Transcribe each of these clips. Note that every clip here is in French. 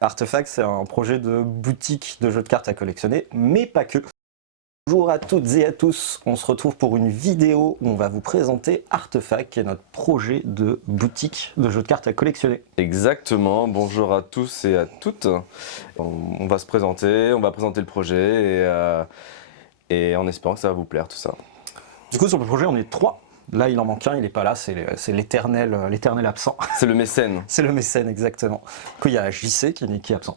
Artefact, c'est un projet de boutique de jeux de cartes à collectionner, mais pas que. Bonjour à toutes et à tous, on se retrouve pour une vidéo où on va vous présenter Artefact, qui est notre projet de boutique de jeux de cartes à collectionner. Exactement, bonjour à tous et à toutes. On va se présenter, on va présenter le projet et en espérant que ça va vous plaire tout ça. Du coup, sur le projet, on est trois. Là, il en manque un, il n'est pas là, c'est l'éternel absent. C'est le mécène. C'est le mécène, exactement. Du coup, il y a JC qui est absent.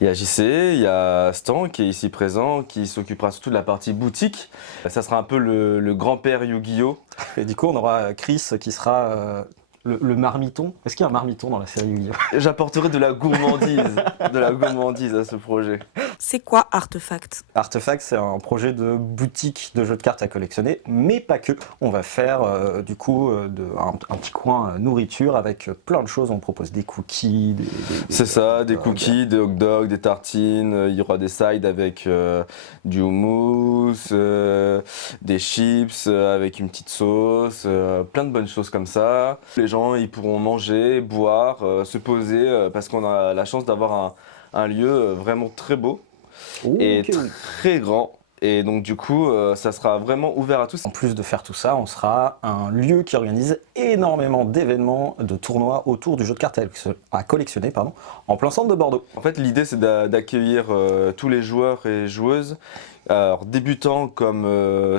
Il y a JC, il y a Stan qui est ici présent, qui s'occupera surtout de la partie boutique. Ça sera un peu le grand-père Yu-Gi-Oh! Et du coup, on aura Chris qui sera le marmiton. Est-ce qu'il y a un marmiton dans la série Yu-Gi-Oh! J'apporterai de la gourmandise à ce projet. C'est quoi Artefact? Artefact, c'est un projet de boutique de jeux de cartes à collectionner, mais pas que. On va faire un petit coin nourriture avec plein de choses. On propose des cookies, C'est ça, des cookies, des hot dogs, des tartines. Il y aura des sides avec du houmous, des chips avec une petite sauce, plein de bonnes choses comme ça. Les gens, ils pourront manger, boire, se poser parce qu'on a la chance d'avoir un lieu vraiment très beau et Ok. très grand. Et donc du coup, ça sera vraiment ouvert à tous. En plus de faire tout ça, on sera un lieu qui organise énormément d'événements, de tournois autour du jeu de cartes à collectionner, en plein centre de Bordeaux. En fait, l'idée, c'est d'accueillir tous les joueurs et joueuses, alors, débutants comme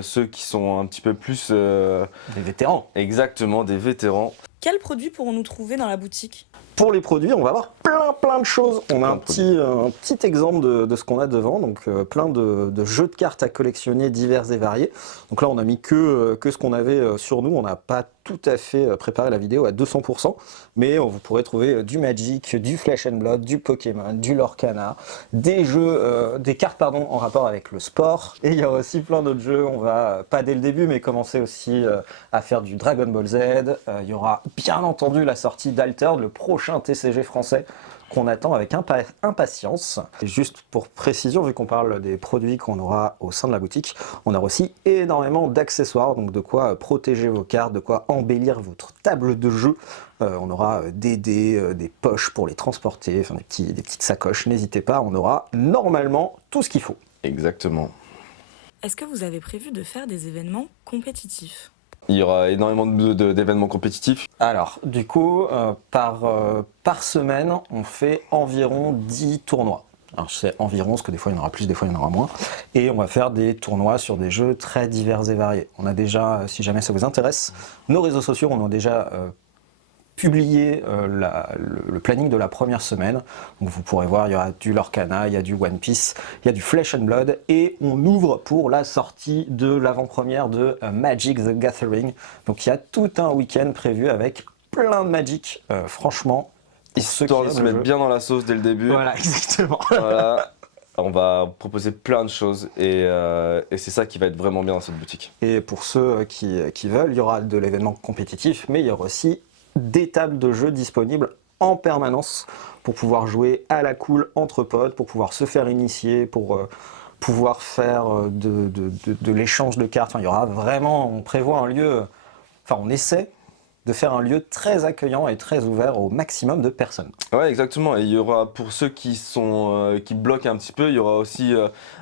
ceux qui sont un petit peu plus Des vétérans. exactement des vétérans. Quels produits pourrons-nous trouver dans la boutique? Pour les produits, on va avoir plein de choses. On a un petit exemple de ce qu'on a devant, donc plein de jeux de cartes à collectionner divers et variés. Donc là, on a mis que ce qu'on avait sur nous. On n'a pas tout à fait préparé la vidéo à 200%, mais vous pourrez trouver du Magic, du Flesh and Blood, du Pokémon, du Lorcana, des cartes en rapport avec le sport. Et il y aura aussi plein d'autres jeux. On va, pas dès le début, mais commencer aussi à faire du Dragon Ball Z. Il y aura bien entendu la sortie d'Altered, le prochain TCG français qu'on attend avec impatience. Et juste pour précision, vu qu'on parle des produits qu'on aura au sein de la boutique, on aura aussi énormément d'accessoires, donc de quoi protéger vos cartes, de quoi embellir votre table de jeu. On aura des dés, des poches pour les transporter, enfin des petites sacoches, n'hésitez pas, on aura normalement tout ce qu'il faut. Exactement. Est-ce que vous avez prévu de faire des événements compétitifs? Il y aura énormément d'événements compétitifs. Alors, du coup, par semaine, on fait environ 10 tournois. Alors, je sais environ, parce que des fois il y en aura plus, des fois il y en aura moins. Et on va faire des tournois sur des jeux très divers et variés. On a déjà, si jamais ça vous intéresse, nos réseaux sociaux, on a déjà publié le planning de la première semaine. Donc vous pourrez voir, il y aura du Lorcana, il y a du One Piece, il y a du Flesh and Blood, et on ouvre pour la sortie de l'avant-première de Magic the Gathering. Donc il y a tout un week-end prévu avec plein de Magic, franchement. Histoire de se mettre bien dans la sauce dès le début. Voilà, exactement. Voilà. On va proposer plein de choses et c'est ça qui va être vraiment bien dans cette boutique. Et pour ceux qui veulent, il y aura de l'événement compétitif, mais il y aura aussi des tables de jeux disponibles en permanence pour pouvoir jouer à la cool entre potes, pour pouvoir se faire initier, pour pouvoir faire de l'échange de cartes. Enfin, il y aura vraiment, on prévoit un lieu, enfin on essaie de faire un lieu très accueillant et très ouvert au maximum de personnes. Ouais, exactement. Et il y aura, pour ceux qui bloquent un petit peu, il y aura aussi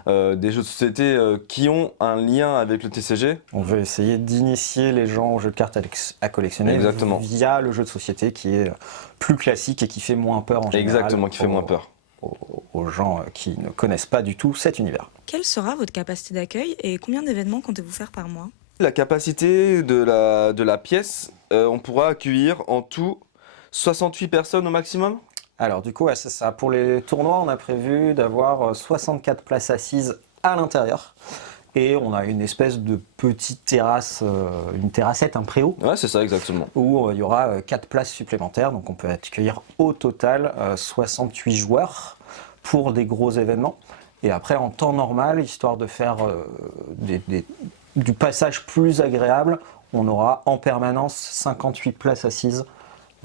des jeux de société qui ont un lien avec le TCG. On veut essayer d'initier les gens aux jeux de cartes à collectionner. Exactement. Via le jeu de société qui est plus classique et qui fait moins peur en général. Exactement, qui fait moins peur. Aux gens qui ne connaissent pas du tout cet univers. Quelle sera votre capacité d'accueil et combien d'événements comptez-vous faire par mois? La capacité de la pièce, on pourra accueillir en tout 68 personnes au maximum. Alors du coup, ouais, c'est ça. Pour les tournois, on a prévu d'avoir 64 places assises à l'intérieur. Et on a une espèce de petite terrasse, une terrassette, un préau, Ouais, c'est ça, exactement. où il y aura 4 places supplémentaires. Donc on peut accueillir au total 68 joueurs pour des gros événements. Et après, en temps normal, histoire de faire du passage plus agréable, on aura en permanence 58 places assises.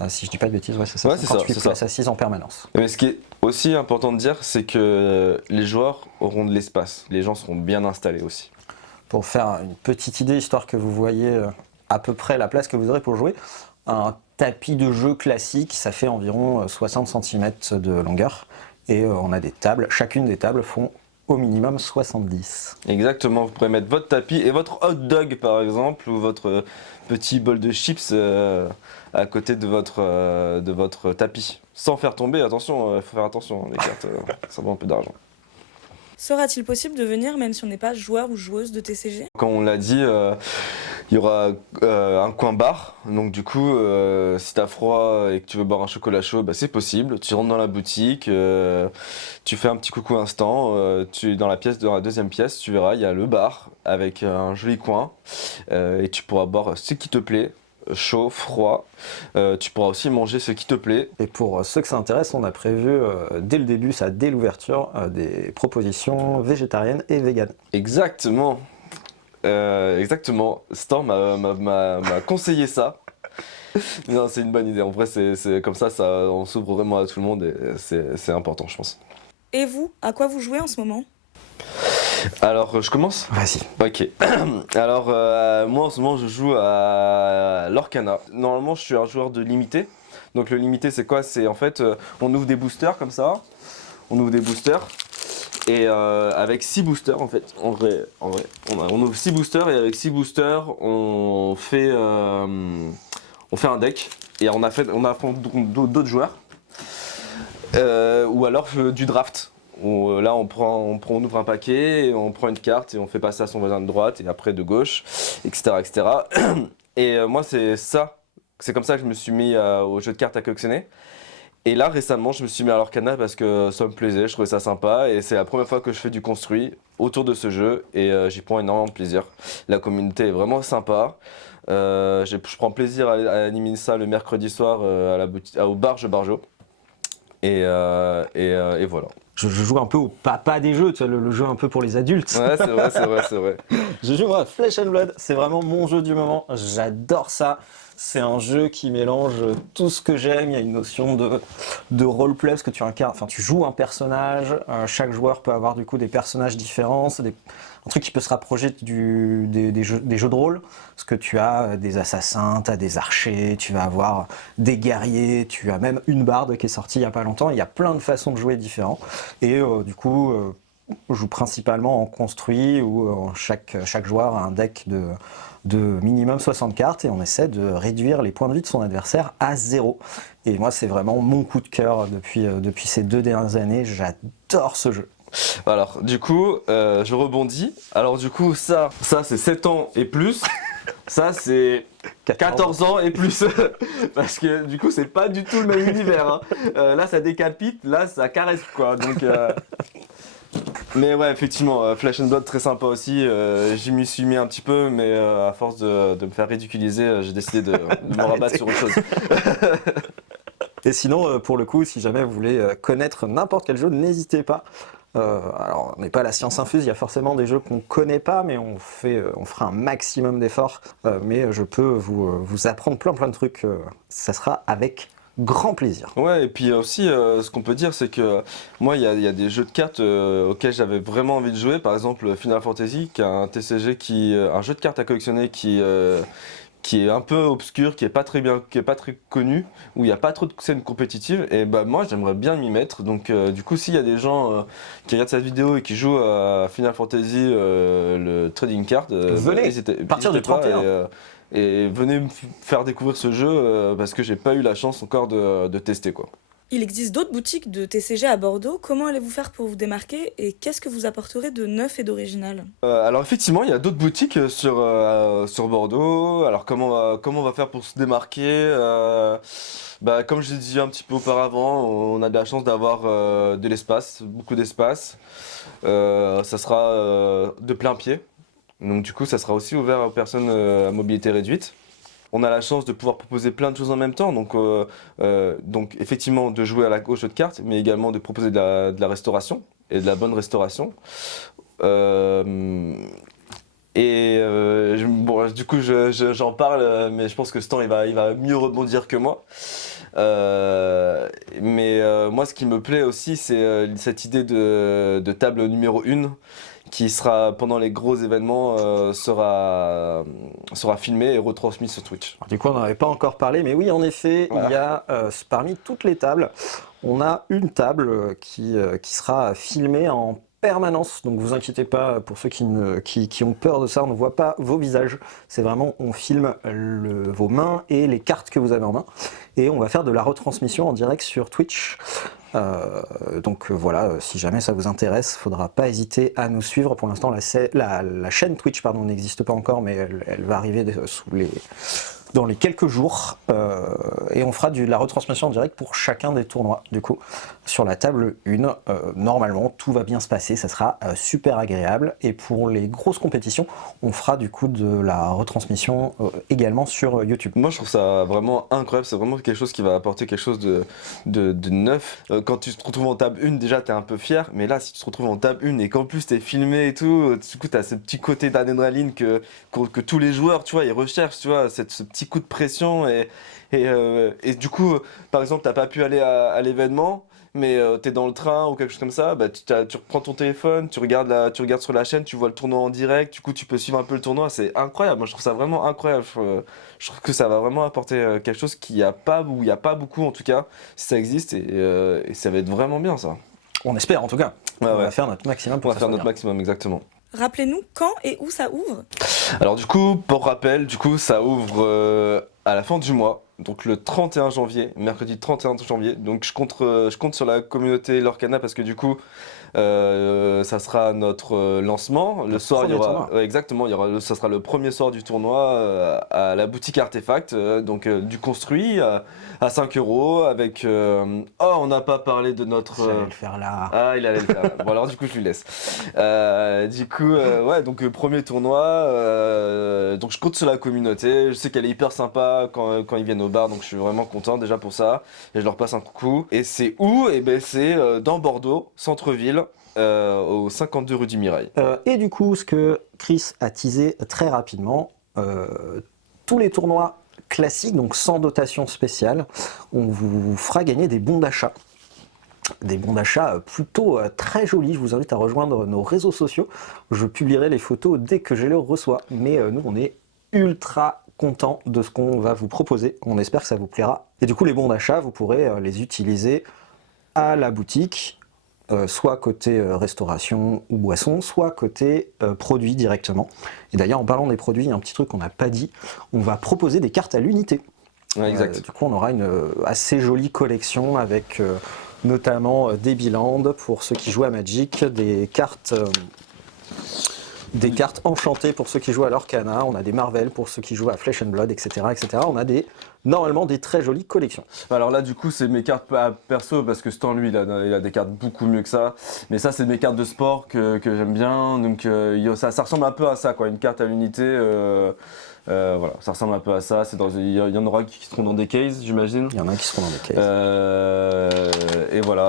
Si je dis pas de bêtises, ouais, c'est ça, Ouais, 58 c'est places ça. assises en permanence. Mais ce qui est aussi important de dire, c'est que les joueurs auront de l'espace. Les gens seront bien installés aussi. Pour faire une petite idée, histoire que vous voyez à peu près la place que vous aurez pour jouer, un tapis de jeu classique, ça fait environ 60 cm de longueur. Et on a des tables, chacune des tables font au minimum 70. Exactement, vous pourrez mettre votre tapis et votre hot dog par exemple, ou votre petit bol de chips à côté de votre tapis. Sans faire tomber, attention, il faut faire attention, les cartes, ça vaut un peu d'argent. Sera-t-il possible de venir même si on n'est pas joueur ou joueuse de TCG? Comme on l'a dit, il y aura un coin bar, donc du coup, si t'as froid et que tu veux boire un chocolat chaud, bah, c'est possible. Tu rentres dans la boutique, tu fais un petit coucou instant, tu es dans la deuxième pièce, tu verras, il y a le bar avec un joli coin, et tu pourras boire ce qui te plaît. Chaud, froid, tu pourras aussi manger ce qui te plaît. Et pour ceux que ça intéresse, on a prévu dès le début, dès l'ouverture, des propositions végétariennes et véganes. Exactement. Exactement. Stan m'a conseillé ça. Non, c'est une bonne idée. En vrai, c'est comme ça, on s'ouvre vraiment à tout le monde et c'est important, je pense. Et vous, à quoi vous jouez en ce moment? Alors, je commence? Vas-y. Ok. Alors, moi en ce moment, je joue à l'Orcana. Normalement, je suis un joueur de limité. Donc, le limité, c'est quoi? C'est en fait, on ouvre des boosters comme ça. On ouvre des boosters. Et avec 6 boosters, en fait, en vrai on ouvre 6 boosters et avec 6 boosters, on fait un deck. Et on affronte d'autres joueurs. Ou alors du draft. Là, on ouvre un paquet, et on prend une carte et on fait passer à son voisin de droite et après de gauche, etc. etc. Et moi, c'est comme ça que je me suis mis au jeu de cartes à collectionner. Et là, récemment, je me suis mis à l'Orcana parce que ça me plaisait, je trouvais ça sympa. Et c'est la première fois que je fais du construit autour de ce jeu et j'y prends énormément de plaisir. La communauté est vraiment sympa. Je prends plaisir à animer ça le mercredi soir au Barge Barjo. Et voilà. Je joue un peu au papa des jeux, tu vois, le jeu un peu pour les adultes. Ouais, c'est vrai, c'est vrai, c'est vrai. Je joue à Flesh and Blood, c'est vraiment mon jeu du moment, j'adore ça. C'est un jeu qui mélange tout ce que j'aime, il y a une notion de roleplay, parce que tu incarnes, enfin tu joues un personnage, chaque joueur peut avoir du coup des personnages différents, un truc qui peut se rapprocher des jeux de rôle, parce que tu as des assassins, tu as des archers, tu vas avoir des guerriers, tu as même une barde qui est sortie il n'y a pas longtemps, il y a plein de façons de jouer différentes, et du coup on joue principalement en construit, où chaque joueur a un deck de minimum 60 cartes, et on essaie de réduire les points de vie de son adversaire à 0. Et moi c'est vraiment mon coup de cœur depuis ces 2 dernières années, j'adore ce jeu. Alors, du coup, je rebondis. Alors, du coup, ça c'est 7 ans et plus. Ça, c'est 14 ans et plus. Parce que, du coup, c'est pas du tout le même univers. Hein. Là, ça décapite. Là, ça caresse, quoi. Donc, mais ouais, effectivement, Flesh and Blood, très sympa aussi. J'y m'y suis mis un petit peu, mais à force de me faire ridiculiser, j'ai décidé de me rabattre sur autre chose. Et sinon, pour le coup, si jamais vous voulez connaître n'importe quel jeu, n'hésitez pas. Alors, on n'est pas la science infuse, il y a forcément des jeux qu'on ne connaît pas, mais on fera un maximum d'efforts. Mais je peux vous apprendre plein de trucs. Ça sera avec grand plaisir. Ouais, et puis aussi, ce qu'on peut dire, c'est que moi, il y a des jeux de cartes auxquels j'avais vraiment envie de jouer. Par exemple, Final Fantasy, qui est un TCG, un jeu de cartes à collectionner qui est un peu obscur, qui est pas très connu, où il n'y a pas trop de scènes compétitives. Et bah moi, j'aimerais bien m'y mettre. Donc, du coup, s'il y a des gens qui regardent cette vidéo et qui jouent à Final Fantasy, le trading card, venez, à partir du 31. Et venez me faire découvrir ce jeu parce que j'ai pas eu la chance encore de tester, quoi. Il existe d'autres boutiques de TCG à Bordeaux. Comment allez-vous faire pour vous démarquer et qu'est-ce que vous apporterez de neuf et d'original? Alors effectivement, il y a d'autres boutiques sur Bordeaux. Alors comment on va faire pour se démarquer? Comme je l'ai dit un petit peu auparavant, on a de la chance d'avoir de l'espace, beaucoup d'espace. Ça sera de plein pied. Donc du coup, ça sera aussi ouvert aux personnes à mobilité réduite. On a la chance de pouvoir proposer plein de choses en même temps, donc effectivement de jouer au jeu de cartes, mais également de proposer de la restauration, et de la bonne restauration. Du coup j'en parle, mais je pense que Stan il va mieux rebondir que moi. Moi, ce qui me plaît aussi, c'est cette idée de table numéro 1 qui sera, pendant les gros événements, sera filmée et retransmise sur Twitch. Alors, du coup, on n'en avait pas encore parlé, mais oui, en effet, Voilà. il y a parmi toutes les tables, on a une table qui sera filmée en permanence. Donc vous inquiétez pas, pour ceux qui ont peur de ça, on ne voit pas vos visages. C'est vraiment, on filme vos mains et les cartes que vous avez en main. Et on va faire de la retransmission en direct sur Twitch. Voilà, si jamais ça vous intéresse, il ne faudra pas hésiter à nous suivre. Pour l'instant, la chaîne Twitch n'existe pas encore, mais elle va arriver dans les quelques jours. Et on fera de la retransmission en direct pour chacun des tournois. Du coup, sur la table 1, normalement, tout va bien se passer. Ça sera super agréable. Et pour les grosses compétitions, on fera du coup de la retransmission également sur YouTube. Moi, je trouve ça vraiment incroyable. C'est vraiment quelque chose qui va apporter quelque chose de neuf. Quand tu te retrouves en table 1, déjà, t'es un peu fier. Mais là, si tu te retrouves en table 1 et qu'en plus t'es filmé et tout, du coup, t'as ce petit côté d'adrénaline que tous les joueurs, tu vois, ils recherchent, tu vois, ce petit coup de pression. Et du coup, par exemple, t'as pas pu aller à l'événement, mais t'es dans le train ou quelque chose comme ça, bah, tu reprends ton téléphone, tu regardes sur la chaîne, tu vois le tournoi en direct, du coup tu peux suivre un peu le tournoi, c'est incroyable. Moi je trouve ça vraiment incroyable. Je trouve que ça va vraiment apporter quelque chose qu'il n'y a pas, ou il n'y a pas beaucoup en tout cas, si ça existe, et ça va être vraiment bien ça. On espère en tout cas. Ouais, on ouais. va faire notre maximum On pour va que ça faire soit notre bien. maximum, exactement. Rappelez-nous quand et où ça ouvre. Alors du coup, pour rappel, ça ouvre à la fin du mois, donc le 31 janvier, mercredi 31 janvier. Donc je compte sur la communauté Lorcana parce que du coup, ça sera notre lancement. Le soir, il y premier aura, tournoi. ouais, exactement, ça sera le premier soir du tournoi à la boutique Artefact, du construit à 5 € avec. Oh, on n'a pas parlé de notre. J'allais le faire là. Ah, il allait le faire. Bon, alors du coup, je lui laisse. Ouais, donc premier tournoi. Donc je compte sur la communauté. Je sais qu'elle est hyper sympa quand ils viennent au bar, donc je suis vraiment content déjà pour ça. Et je leur passe un coucou. Et c'est où? Eh ben, c'est dans Bordeaux, centre-ville, au 52 rue du Mirail. Et du coup, ce que Chris a teasé très rapidement, tous les tournois classiques, donc sans dotation spéciale, on vous fera gagner des bons d'achat. Des bons d'achat plutôt très jolis. Je vous invite à rejoindre nos réseaux sociaux. Je publierai les photos dès que je les reçois. Mais nous, on est ultra contents de ce qu'on va vous proposer. On espère que ça vous plaira. Et du coup, les bons d'achat, vous pourrez les utiliser à la boutique, soit côté restauration ou boisson, soit côté produits directement. Et d'ailleurs, en parlant des produits, il y a un petit truc qu'on n'a pas dit. On va proposer des cartes à l'unité. Ouais, exact. Du coup, on aura une assez jolie collection avec notamment des Biland pour ceux qui jouent à Magic, des cartes enchantées pour ceux qui jouent à l'Orcana, on a des Marvel pour ceux qui jouent à Flesh and Blood, etc. etc. On a normalement des très jolies collections. Alors là, du coup, c'est mes cartes perso parce que Stan, lui, il a des cartes beaucoup mieux que ça. Mais ça, c'est mes cartes de sport que j'aime bien. Donc ça ressemble un peu à ça, quoi. Une carte à l'unité. Voilà, ça ressemble un peu à ça. Il y en aura qui seront dans des cases, j'imagine. Il y en a qui seront dans des cases. Et voilà,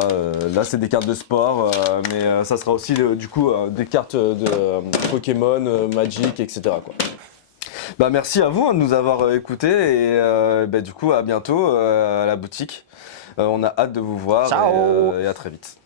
là c'est des cartes de sport, mais ça sera aussi du coup des cartes de Pokémon, Magic, etc. quoi. Bah merci à vous de nous avoir écoutés et du coup à bientôt à la boutique. On a hâte de vous voir. Ciao. Et à très vite.